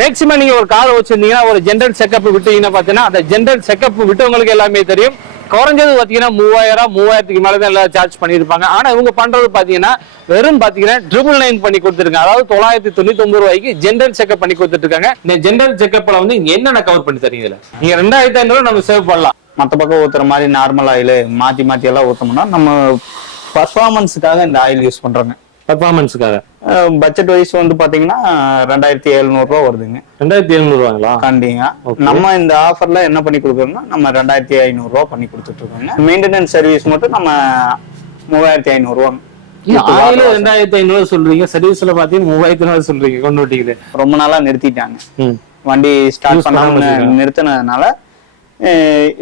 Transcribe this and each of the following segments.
Maximum நீங்க ஒரு car வச்சிருந்தீங்கன்னா ஒரு ஜென்ரல் செக்அப் விட்டீங்கன்னா பாத்தீங்கன்னா அந்த ஜென்ரல் செக்அப் விட்டவங்களுக்கு எல்லாமே தெரியும். குறைஞ்சது பாத்தீங்கன்னா 3000 மேலதான் எல்லாம் சார்ஜ் பண்ணிருப்பாங்க. ஆனா இவங்க பண்றது பாத்தீங்கன்னா வெறும் பாத்தீங்கன்னா 999 பண்ணி கொடுத்துருக்காங்க. அதாவது 999 ரூபாய்க்கு ஜென்ரல் செக்அப் பண்ணி கொடுத்துட்டு இருக்காங்க. இந்த ஜென்ரல் செக்அப்ல வந்து என்னென்ன கவர் பண்ணி தரீங்க? இதுல நீங்க 2500 நம்ம சேவ் பண்ணலாம். மற்ற பக்கம் ஊத்துற மாதிரி நார்மல் ஆயில் மாத்தி எல்லாம் ஊத்தோம்னா நம்ம பர்ஃபார்மன்ஸுக்காக இந்த ஆயில் யூஸ் பண்றோங்க. பர்ஃபார்மன்ஸுக்காக பட்ஜெட் வைஸ் வந்து பாத்தீங்கன்னா 2700 ரூபா வருதுங்க. 2700 ரூபாங்களா? கண்டிப்பா. நம்ம இந்த ஆஃபர்ல என்ன பண்ணி கொடுக்குறோம்னா நம்ம 2500 ரூபா பண்ணி கொடுத்துட்டு இருக்கோங்க. மெயின்டெனன்ஸ் சர்வீஸ் மட்டும் நம்ம 3500 ரூபா. ஆயில 2500 சொல்றீங்க, சர்வீஸ்ல பாத்தீங்கன்னா 3500 சொல்றீங்க. கொண்டு விட்டீங்க. ரொம்ப நாளா நிறுத்திட்டாங்க. வண்டி ஸ்டார்ட் பண்ணாம நிறுத்தினதுனால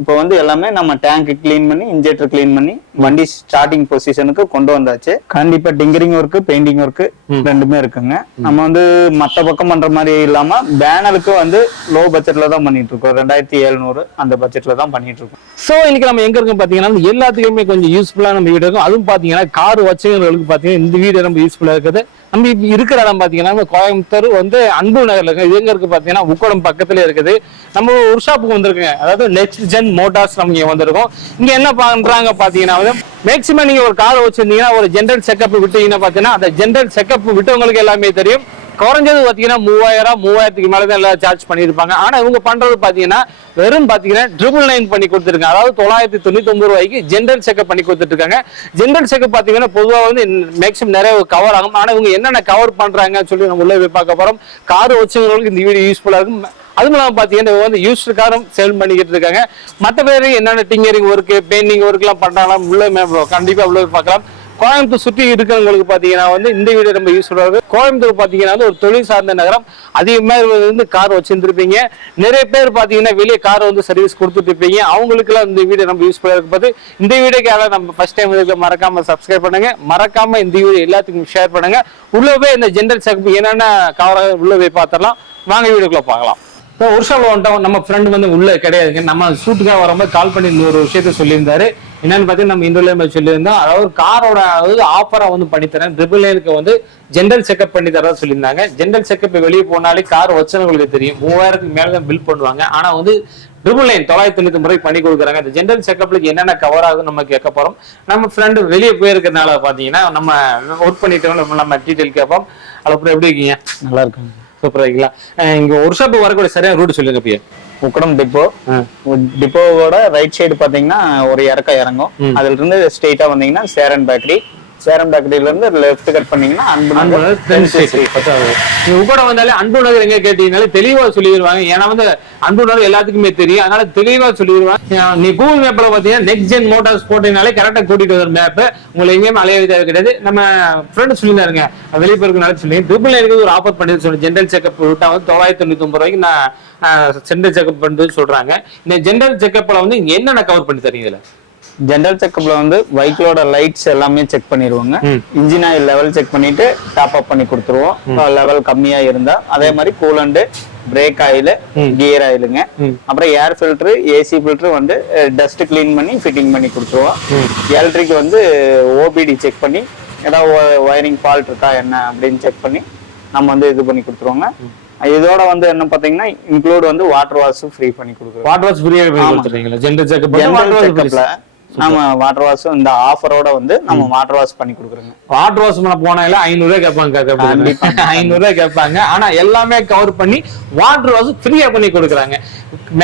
இப்போ வந்து எல்லாமே நம்ம டேங்க் கிளீன் பண்ணி இன்ஜெக்டர் கிளீன் பண்ணி வண்டி ஸ்டார்டிங் பொசிஷனுக்கு கொண்டு வந்தாச்சு. கண்டிப்பா டிங்கரிங் ஒர்க் பெயிண்டிங் ஒர்க் ரெண்டுமே இருக்குங்க. நம்ம வந்து மற்ற பக்கம் பண்ற மாதிரி இல்லாம பேனருக்கு வந்து லோ பட்ஜெட்ல தான் பண்ணிட்டு இருக்கோம். 2700 அந்த பட்ஜெட்ல தான் பண்ணிட்டு இருக்கோம். சோ இன்னைக்கு நம்ம எங்க இருக்கோம் பாத்தீங்கன்னா எல்லாத்துக்குமே கொஞ்சம் யூஸ்ஃபுல்லா நம்ம வீடு இருக்கும். அதுவும் பாத்தீங்கன்னா கார் வச்சவங்களுக்கு பாத்தீங்கன்னா இந்த வீடு ரொம்ப யூஸ்ஃபுல்லா இருக்குது. நம்ம இருக்கிற இடம் பாத்தீங்கன்னா கோயம்புத்தூர் வந்து அன்பு நகர்ல இருக்கு. இது எங்க இருக்கு பாத்தீங்கன்னா உக்கடம் பக்கத்துல இருக்குது. நம்ம ஒரு ஷாப்புக்கு வந்திருக்கோங்க. அதாவது NEXTGEN மோட்டார்ஸ் நம்ம இங்க வந்திருக்கோம். இங்க என்ன பண்றாங்க பாத்தீங்கன்னா மேக்ஸிமம் நீங்க ஒரு கார் வச்சிருந்தீங்கன்னா ஒரு ஜென்ரல் செக்அப் விட்டீங்கன்னா பாத்தீங்கன்னா அந்த ஜென்ரல் செக்அப் விட்டவங்களுக்கு எல்லாமே தெரியும். குறைஞ்சது பாத்தீங்கன்னா 3000 மேலதான் எல்லாம் சார்ஜ் பண்ணிருப்பாங்க. ஆனா இவங்க பண்றது பாத்தீங்கன்னா வெறும் பாத்தீங்கன்னா 999 பண்ணி கொடுத்துருக்காங்க. அதாவது 999 ரூபாய்க்கு ஜென்ரல் செக்அப் பண்ணி கொடுத்துட்டு இருக்காங்க. ஜென்ரல் செக்அப் பாத்தீங்கன்னா பொதுவா வந்து மேக்ஸிமம் நிறைய கவர் ஆகும். ஆனா இவங்க என்னென்ன கவர் பண்றாங்கன்னு சொல்லி நம்ம உள்ள போய் பார்க்க போறோம். கார் வச்சவங்களுக்கு இந்த வீடியோ யூஸ்ஃபுல்லா இருக்கும். அதுவும் இல்லாம பாத்தீங்கன்னா வந்து யூஸ்டு காரும் சேல் பண்ணிக்கிட்டு இருக்காங்க. மற்ற பேரு என்னென்ன டிங்கரிங் ஒர்க் பெயிண்டிங் ஒர்க் எல்லாம் பண்றாங்களா உள்ள கண்டிப்பா உள்ள பார்க்கலாம். கோயம்புத்தூர் சுற்றி இருக்கிறவங்களுக்கு பாத்தீங்கன்னா வந்து இந்த வீடியோ ரொம்ப யூஸ்ஃபுல்லா இருக்கு. கோயம்புத்தூர் பாத்தீங்கன்னா ஒரு தொழில் சார்ந்த நகரம். அதிகமாக வந்து கார் வச்சிருந்துருப்பீங்க. நிறைய பேர் பாத்தீங்கன்னா வெளியே கார் வந்து சர்வீஸ் கொடுத்துட்டு இருப்பீங்க. அவங்களுக்கு எல்லாம் இந்த வீடியோ ரொம்ப யூஸ்ஃபுல்லா இருக்கு. பார்த்து இந்த வீடியோக்கு நம்ம ஃபர்ஸ்ட் டைம் இதுக்கு மறக்காம சப்ஸ்கிரைப் பண்ணுங்க. மறக்காம இந்த வீடியோ எல்லாத்துக்கும் ஷேர் பண்ணுங்க. உள்ள போய் இந்த ஜென்ரல் செக்அப் என்னென்ன கவர உள்ள போய் பார்த்துடலாம். வாங்க வீடியோக்குள்ள பார்க்கலாம். இப்போ ஒரு ஷாப் வந்துட்டோம். நம்ம ஃப்ரெண்ட் வந்து உள்ள கிடையாதுங்க. நம்ம ஷூட்டுக்காக வரும்போது கால் பண்ணி ஒரு விஷயத்த சொல்லியிருந்தாரு. என்னன்னு பார்த்தீங்கன்னா நம்ம இன்டர்வியூல சொல்லியிருந்தோம். அதாவது காரோட ஆஃபரா வந்து பண்ணித்தரேன். 999 வந்து ஜென்ரல் செக்அப் பண்ணி தரதா சொல்லியிருந்தாங்க. ஜென்ரல் செக்அப் வெளியே போனாலே கார் வச்சவங்களுக்கு தெரியும் 3000 மேலதான் பில் பண்ணுவாங்க. ஆனா வந்து 999 பண்ணி கொடுக்குறாங்க. இந்த ஜென்ரல் செக்அப்ல என்னென்ன கவர் ஆகுது நம்ம கேட்க போறோம். நம்ம ஃப்ரெண்டு வெளியே போயிருக்கிறதுனால பாத்தீங்கன்னா நம்ம ஒர்க் பண்ணிட்டு நம்ம டீட்டெயில் கேட்போம். அதுக்கப்புறம் எப்படி இருக்கீங்க? நல்லா இருக்காங்க. சூப்பரா இருக்கீங்களா? இங்க ஒரு ஷாப் வரக்கூடிய சரியான ரூட் சொல்லுங்க. பிய உக்கடம் டிப்போவோட ரைட் சைடு பாத்தீங்கன்னா ஒரு இறங்கும். அதுல இருந்து ஸ்ட்ரெயிட்டா வந்தீங்கன்னா சேரன் பேக்கரி இருந்து லெஃப்ட் கட் பண்ணீங்கன்னா அன்பு உக்கடம் வந்தாலே அன்பு நகர் எங்க கேட்டீங்கன்னாலே தெளிவா சொல்லிடுவாங்க. ஏன்னா வந்து அன்பு நகர் எல்லாத்துக்குமே தெரியும். அதனால தெளிவா சொல்லிடுவாங்க. நீ கூகுள் மேப்ல பாத்தீங்கன்னா NEXTGEN மோட்டார்ஸ் போட்டீங்கனாலே கரெக்டா கூட்டிட்டு வர மேப் உங்களை எங்கேயுமே அலைய தேவை கிடையாது. நம்ம ஃப்ரெண்ட் சொல்லியிருந்தாருங்க வெளியே போயிருக்கனால சொல்லி 999 ஒரு ஆஃபர் பண்ணி சொல்லி ஜென்ரல் செக்அப் விட்டா வந்து 999 ரூபாய்க்கு நான் ஜென்ரல் செக்அப் பண்ணுறது சொல்றாங்க. இந்த ஜென்ரல் செக்அப்ல வந்து என்னென்ன கவர் பண்ணி தரீங்க? இதுல ஜென்ரல் செக்அப்ல வந்து பைக்கோட லைட்ஸ் எல்லாமே செக் பண்ணிடுவோங்க. இன்ஜின் ஆயில் லெவல் செக் பண்ணிட்டு டாப் அப் பண்ணி கொடுத்துருவோம். லெவல் கம்மியா இருந்தா அதே மாதிரி கூலண்ட் பிரேக் ஆயில் கியர் ஆயிலுங்க. அப்புறம் ஏர் ஃபில்டர் ஏசி ஃபில்டர் வந்து டஸ்ட் கிளீன் பண்ணி ஃபிட்டிங் பண்ணி கொடுத்துருவோம். எலக்ட்ரிக் வந்து ஓபிடி செக் பண்ணி ஏதாவது வயரிங் ஃபால்ட் இருக்கா என்ன அப்படின்னு செக் பண்ணி நம்ம வந்து இது பண்ணி கொடுத்துருவோங்க. இதோட வந்து என்ன பாத்தீங்கன்னா இன்க்ளூட் வந்து வாட்டர் வாஷ் ஃப்ரீ பண்ணி கொடுக்குறோம். வாட்டர் வாஷ் ஃப்ரீயா கொடுத்துறீங்களா? ஜெனரல் செக்அப்ல நம்ம வாட்டர் வாஷ் இந்த ஆஃபரோட வந்து நம்ம வாட்டர் வாஷ் பண்ணி கொடுக்குறோங்க. வாட்டர் வாஷ் பண்ண போனால 500 ரூபாய் கேட்பாங்க. 500 ரூபாய் கேட்பாங்க. ஆனா எல்லாமே கவர் பண்ணி வாட்டர் வாஷ் ஃப்ரீயா பண்ணி கொடுக்குறாங்க.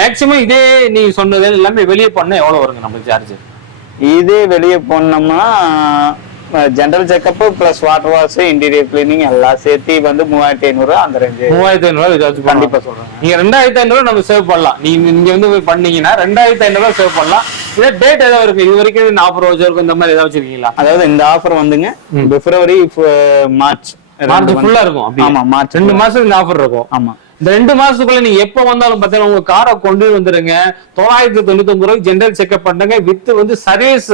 மேக்சிமம் இதே நீ சொன்னது எல்லாமே வெளியே பண்ண எவ்வளவு வருங்க நம்ம சார்ஜ்? இதே வெளியே போனோம்னா general checkup plus water wash interior cleaning எல்லாம் சேர்த்து வந்து 3500 அந்த ரேஞ்ச். 3500 கண்டிப்பா சொல்றேன். நீங்க 2500 நம்ம சேவ் பண்ணலாம். நீங்க வந்து பண்ணீங்கன்னா 2500 சேவ் பண்ணலாம். இதே டேட் ஏதாவது இருக்கு? இது வரைக்கும் இந்த ஆஃபர் வச்சிருக்கும் இந்த மாதிரி ஏதாவது வச்சிருக்கீங்களா? அதாவது இந்த ஆஃபர் வந்துங்க பிப்ரவரி மார்ச் ஃபுல்லா இருக்கும். ஆமா மார்ச் 2 மாசம் இந்த ஆஃபர் இருக்கும். ஆமா இந்த 2 மாசத்துக்குள்ள நீங்க எப்ப வந்தாலும் பாத்தீங்கன்னா உங்க காரை கொண்டு வந்துருங்க. 999 ரூபாய்க்கு ஜென்ரல் செக்அப் பண்ணுங்க. வித் வந்து சர்வீஸ்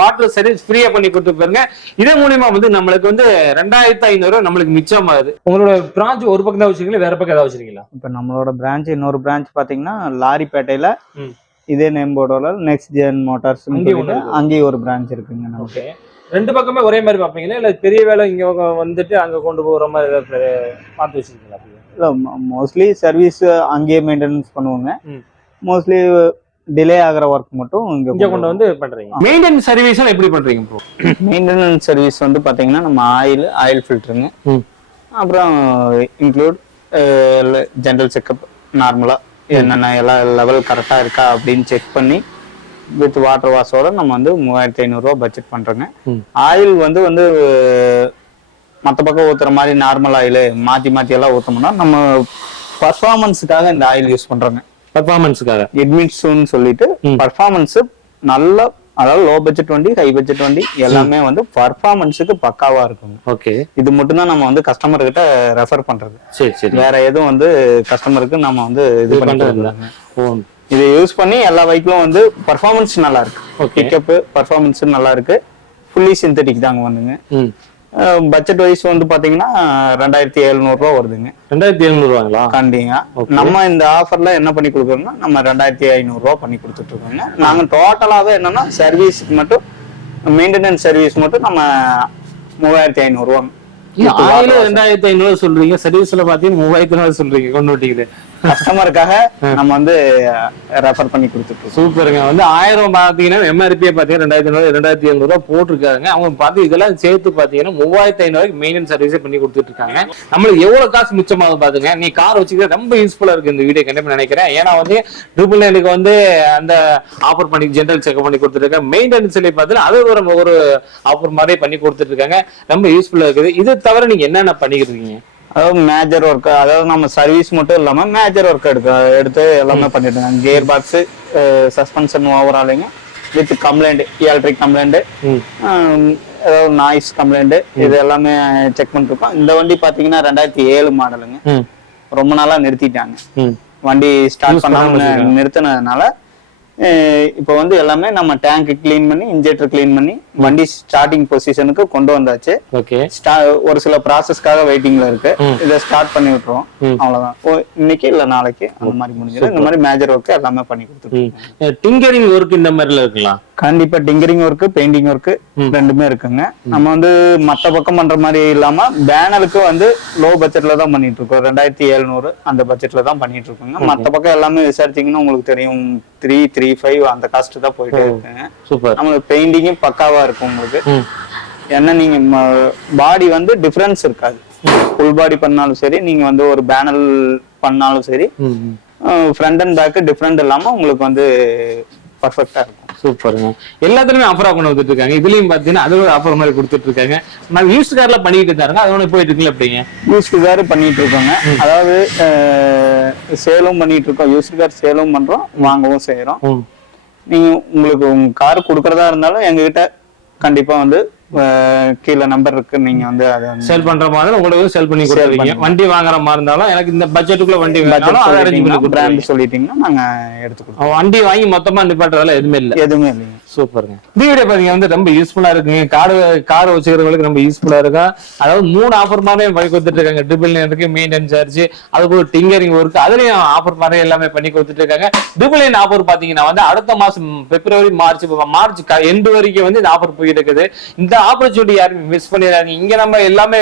வாட்டர் சர்வீஸ் ஃப்ரீயா பண்ணி கொடுத்து பாருங்க. இதன் மூலியமா வந்து நம்மளுக்கு வந்து 2500 நம்மளுக்கு மிச்சம் ஆகுது. உங்களோட பிரான்ச் ஒரு பக்கம் தான் வச்சிருக்கீங்களா வேற பக்கம் ஏதாவது வச்சிருக்கீங்களா? இப்ப நம்மளோட பிரான்ச் இன்னொரு பிரான்ச் பாத்தீங்கன்னா லாரி பேட்டையில இதே நேம் போர்டோட NEXTGEN மோட்டார்ஸ் அங்கேயும் ஒரு பிரான்ச் இருக்குங்க. ஓகே. ரெண்டு பக்கமே ஒரே மாதிரி பார்ப்பீங்களா இல்ல பெரிய வேலை இங்க வந்துட்டு அங்க கொண்டு போகிற மாதிரி ஏதாவது பார்த்து வச்சிருக்கீங்களா? இல்லை, மோஸ்ட்லி சர்வீஸ் அங்கேயே மெயின்டெனன்ஸ் பண்ணுவாங்க. மோஸ்ட்லி டிலே ஆகிற ஒர்க் மட்டும் இங்க கொண்டு வந்து பண்றீங்க. மெயின்டெனன்ஸ் சர்வீஸ் எப்படி பண்றீங்க ப்ரோ? மெயின்டெனன்ஸ் சர்வீஸ் வந்து பாத்தீங்கன்னா நம்ம ஆயில் ஃபில்டருங்க, அப்புறம் இன்க்ளூட் ஜென்ரல் செக்அப், நார்மலா என்னென்ன எல்லா லெவல் கரெக்டா இருக்கா அப்படின்னு செக் பண்ணி வித் வாட்டர் வாஷோட நம்ம வந்து 3500 ரூபா பட்ஜெட் பண்றோங்க. ஆயில் வந்து மற்ற பக்கம் ஊத்துற மாதிரி நார்மல் ஆயில் மாத்தி மாத்தி எல்லாம் ஊத்தோம்னா நம்ம பர்ஃபார்மன்ஸுக்காக இந்த ஆயில் யூஸ் பண்றோங்க. பர்ஃபார்மன்ஸுக்காக எட்மிட்ஸுன்னு சொல்லிட்டு பர்ஃபார்மன்ஸ் நல்ல, அதாவது லோ பட்ஜெட் வண்டி, ஹை பட்ஜெட் வண்டி எல்லாமே வந்து பர்ஃபார்மன்ஸுக்கு பக்காவா இருக்கும். ஓகே, இது மட்டும் தான் நம்ம வந்து கஸ்டமர் கிட்ட ரெஃபர் பண்றது. சரி சரி. வேற எதுவும் வந்து கஸ்டமருக்கு நம்ம வந்து இது பண்றது. ஓ, இதை யூஸ் பண்ணி எல்லா பைக்கும் வந்து பர்ஃபார்மன்ஸ் நல்லா இருக்கு. பிக்கப் பர்ஃபார்மன்ஸ் நல்லா இருக்கு. ஃபுல்லி சிந்தட்டிக் தாங்க வந்துங்க. பட்ஜெட் வைஸ் வந்து பாத்தீங்கன்னா 2700 ரூபா வருதுங்க. 2700 ரூபாங்களா? கண்டிங்க. நம்ம இந்த ஆஃபர்ல என்ன பண்ணி கொடுக்குறோம்னா நம்ம 2500 ரூபா பண்ணி கொடுத்துட்டு இருக்கோங்க. நாங்க டோட்டலாவே என்னன்னா சர்வீஸ்க்கு மட்டும், மெயின்டெனன்ஸ் சர்வீஸ் மட்டும் நம்ம 3500 ரூபா. 2500 சொல்றீங்க, சர்வீஸ்ல பாத்தீங்கன்னா 3500 சொல்றீங்க. கொண்டு விட்டீங்க கஸ்டமருக்காக நம்ம வந்து ரெஃபர் பண்ணி கொடுத்துருக்கோம். சூப்பருங்க. வந்து 1000 பாத்தீங்கன்னா எம்ஆர்பியே பாத்தீங்கன்னா 2500 ரூபாய் போட்டிருக்காங்க. அவங்க பார்த்து இதெல்லாம் சேர்த்து பாத்தீங்கன்னா 3500 மெயின்டெனன்ஸ் சர்வீஸே பண்ணி கொடுத்துட்டு இருக்காங்க. நம்மளுக்கு எவ்வளவு காசு மிச்சமாகும் பாத்துங்க. நீ கார் வச்சுக்கிற ரொம்ப யூஸ்ஃபுல்லா இருக்கு இந்த வீடியோ கண்டிப்பா நினைக்கிறேன். ஏன்னா வந்து 999 வந்து அந்த ஆஃபர் பண்ணி ஜென்ரல் செக்அப் பண்ணி கொடுத்துருக்காங்க. மெயின்டெனன்ஸ்ல பாத்தீங்கன்னா அது ஒரு ஆஃபர் மாதிரி பண்ணி கொடுத்துட்டு இருக்காங்க. ரொம்ப யூஸ்ஃபுல்லா இருக்குது. இது தவிர நீங்க என்னென்ன பண்ணிக்கிட்டு இருக்கீங்க? அதாவது மேஜர் ஒர்க், அதாவது நம்ம சர்வீஸ் மட்டும் இல்லாம மேஜர் ஒர்க் எடுத்து எல்லாமே பண்ணிட்டு இருக்காங்க. கியர் பாக்ஸ், சஸ்பென்ஷன் ஓவராலுங்க, வித் கம்ப்ளைண்ட், எலக்ட்ரிக் கம்ப்ளைண்ட், ஏதாவது நாய்ஸ் கம்ப்ளைண்ட், இது எல்லாமே செக் பண்ணிட்டு இருக்கோம். இந்த வண்டி பாத்தீங்கன்னா 2007 மாடலுங்க. ரொம்ப நாளா நிறுத்திட்டாங்க. வண்டி ஸ்டார்ட் பண்ணாம நிறுத்தினதுனால இப்போ வந்து எல்லாமே நம்ம டேங்க் கிளீன் பண்ணி, இன்ஜெக்டர் கிளீன் பண்ணி வண்டி ஸ்டார்டிங் பொசிஷனுக்கு கொண்டு வந்தாச்சு. ஒரு சில ப்ராசஸ்க்காக வெயிட்டிங்ல இருக்கு. இதை ஸ்டார்ட் பண்ணி விட்டுருவோம். அவ்வளவுதான். இன்னைக்கு இல்ல நாளைக்கு அந்த மாதிரி முடிஞ்சிடும். இந்த மாதிரி மேஜர் ஒர்க் எல்லாமே பண்ணி கொடுத்துருக்கோம். டிங்கரிங் ஒர்க் இந்த மாதிரில இருக்கலாம். கண்டிப்பா டிங்கரிங் ஒர்க், பெயிண்டிங் ஒர்க் ரெண்டுமே இருக்குங்க. நம்ம வந்து மத்த பக்கம் பண்ற மாதிரி இல்லாம பேனருக்கு வந்து லோ பட்ஜெட்ல தான் பண்ணிட்டு இருக்கோம். 2700 அந்த பட்ஜெட்ல தான் பண்ணிட்டு இருக்கோங்க. மத்த பக்கம் எல்லாமே விசாரிச்சீங்கன்னா உங்களுக்கு தெரியும் 335 அந்த காஸ்ட் தான் போயிட்டே இருக்குங்க. சூப்பர். நம்மளுக்கு பெயிண்டிங்கும் பக்காவா இருக்கும் உங்களுக்கு. ஏன்னா நீங்க பாடி வந்து டிஃபரன்ஸ் இருக்காது. ஃபுல் பாடி பண்ணாலும் சரி, நீங்க வந்து ஒரு பேனல் பண்ணாலும் சரி, ஃப்ரண்ட் அண்ட் பேக் டிஃபரெண்ட் இல்லாம உங்களுக்கு வந்து பர்ஃபெக்டா இருக்கும். சூப்பருங்க. எல்லாத்துலயுமே ஆஃபரா கொண்டு வந்துட்டு இருக்காங்க. இதுலயும் பாத்தீங்கன்னா அது ஒரு ஆஃபர் மாதிரி கொடுத்துட்டு இருக்காங்க. நான் யூஸ்ட் கார்ல பண்ணிட்டு இருக்காங்க. அது ஒண்ணு போயிட்டு இருக்குல்ல அப்படிங்க. யூஸ்ட் கார் பண்ணிட்டு இருக்கோங்க. அதாவது சேலும் பண்ணிட்டு இருக்கோம். யூஸ்ட் கார் சேலும் பண்றோம், வாங்கவும் செய்யறோம். நீங்க உங்களுக்கு உங்க கார் கொடுக்கறதா இருந்தாலும் எங்ககிட்ட கண்டிப்பா வந்து கீழே நம்பர் இருக்கு. நீங்க வந்து அதை செல் பண்ற மாதிரி உங்களுக்கு செல் பண்ணி கொடுத்துருவீங்க. வண்டி வாங்குற மாதிரி இருந்தாலும் எனக்கு இந்த பட்ஜெட்டுக்குள்ள வண்டி வேணாலும் அதை அரேஞ்ச் பண்ணி பிராண்ட் சொல்லிட்டீங்கன்னா நாங்க எடுத்து கொடுப்போம். வண்டி வாங்கி மொத்தமா நிப்பாட்டுறதால எதுவுமே இல்லைங்க. சூப்பருங்க. இந்த வீடியோ பாத்தீங்க வந்து ரொம்ப யூஸ்ஃபுல்லா இருக்குங்க. கார் வச்சுக்கிறவங்களுக்கு ரொம்ப யூஸ்ஃபுல்லா இருக்கும். அதாவது 3 ஆஃபர் மாதிரி பண்ணி கொடுத்துட்டு இருக்காங்க. 999 இருக்கு, மெயின்டெனன்ஸ் சார்ஜ், அதுக்கு டிங்கரிங் ஒர்க், அதுலயும் ஆஃபர் மாதிரி எல்லாமே பண்ணி கொடுத்துட்டு இருக்காங்க. 999 ஆஃபர் பாத்தீங்கன்னா வந்து அடுத்த மாசம் பிப்ரவரி மார்ச் எண்டு வரைக்கும் வந்து இந்த ஆஃபர் போயிட்டு இருக்குது. இந்த ஆப்பர்ச்சுனிட்டி யாரும் மிஸ் பண்ணிடாதீங்க. இங்க நம்ம எல்லாமே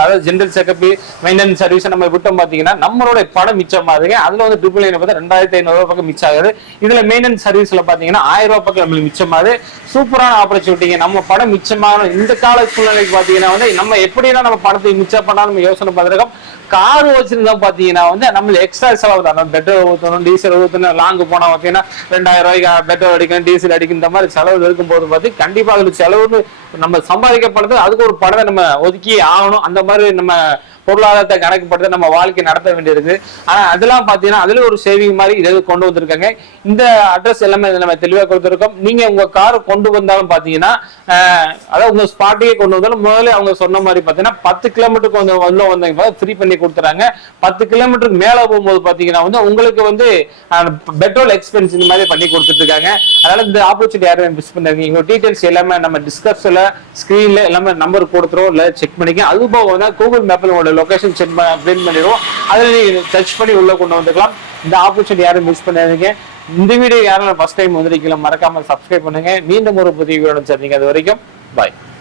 அதாவது ஜெனரல் செக்அப், மெயின்டெனன்ஸ் சர்வீஸ் நம்ம விட்டோம் பாத்தீங்கன்னா நம்மளோட பணம் மிச்சமாகுதுங்க. அதுல வந்து 999 பார்த்தா 2500 ரூபாய் பக்கம் மிச்சம் ஆகுது. இதுல மெயின்டெனன்ஸ் சர்வீஸ்ல பாத்தீங்கன்னா 1000 ரூபாய் பக்கம் நம்மளுக்கு மிச்சமாகுது. சூப்பரான ஆப்பர்ச்சுனிட்டிங்க. நம்ம பணம் மிச்சமான இந்த கால சூழ்நிலைக்கு பாத்தீங்கன்னா வந்து நம்ம எப்படின்னா நம்ம பணத்தை மிச்சம் பண்ணா நம்ம யோசனை பார்த்திருக்கோம். கார் வச்சிருந்தா பாத்தீங்கன்னா வந்து நம்மளுக்கு எக்ஸ்ட்ரா செலவு தான். பெட்ரோல் ஊற்றணும், டீசல் ஊற்றணும், லாங்கு போனா பாத்தீங்கன்னா 2000 ரூபாய்க்கு பெட்ரோல் அடிக்கணும், டீசல் அடிக்கணும். இந்த மாதிரி செலவு இருக்கும்போது பாத்தி கண்டிப்பா அதுல செலவுன்னு நம்ம சம்பாதிக்கப்படுறது அதுக்கு ஒரு பணத்தை நம்ம ஒதுக்கி ஆகணும். அந்த மாதிரி நம்ம பொருளாதாரத்தை கணக்குப்படுத்த நம்ம வாழ்க்கை நடத்த வேண்டியிருக்கு. ஆனா அதெல்லாம் பாத்தீங்கன்னா அதுல ஒரு சேவிங் மாதிரி இதை கொண்டு வந்திருக்காங்க. இந்த அட்ரஸ் எல்லாமே நம்ம தெளிவா கொடுத்துருக்கோம். நீங்க உங்க காரை கொண்டு வந்தாலும் பாத்தீங்கன்னா அதாவது உங்க ஸ்பாட்டையே கொண்டு வந்தாலும் முதல்ல அவங்க சொன்ன மாதிரி பாத்தீங்கன்னா 10 கிலோமீட்டருக்கு வந்து உள்ள வந்தீங்க ஃப்ரீ பண்ணி கொடுத்துறாங்க. 10 கிலோமீட்டருக்கு மேல போகும்போது பாத்தீங்கன்னா வந்து உங்களுக்கு வந்து பெட்ரோல் எக்ஸ்பென்ஸ் இந்த மாதிரி பண்ணி கொடுத்துட்டு இருக்காங்க. அதனால இந்த ஆப்பர்ச்சுனிட்டி யாரும் மிஸ் பண்ணாங்க. எங்க டீடைல்ஸ் எல்லாமே நம்ம டிஸ்கஸ்ல ஸ்கிரீன்ல எல்லாமே நம்பர் கொடுத்துறோம், இல்ல செக் பண்ணிக்க. அது போக வந்து கூகுள் மேப்ல உங்களோட லொகேஷன் செக் பிரிண்ட் பண்ணிடுவோம். அதில் நீங்க சர்ச் பண்ணி உள்ள கொண்டு வந்துக்கலாம். இந்த ஆப்பர்ச்சுனிட்டி யாரும் மிஸ் பண்ணாதீங்க. இந்த வீடியோ யாரும் ஃபர்ஸ்ட் டைம் வந்திருக்கீங்க மறக்காம சப்ஸ்கிரைப் பண்ணுங்க. மீண்டும் ஒரு புதிய வீடியோ சந்திங்க. அது வரைக்கும் பாய்.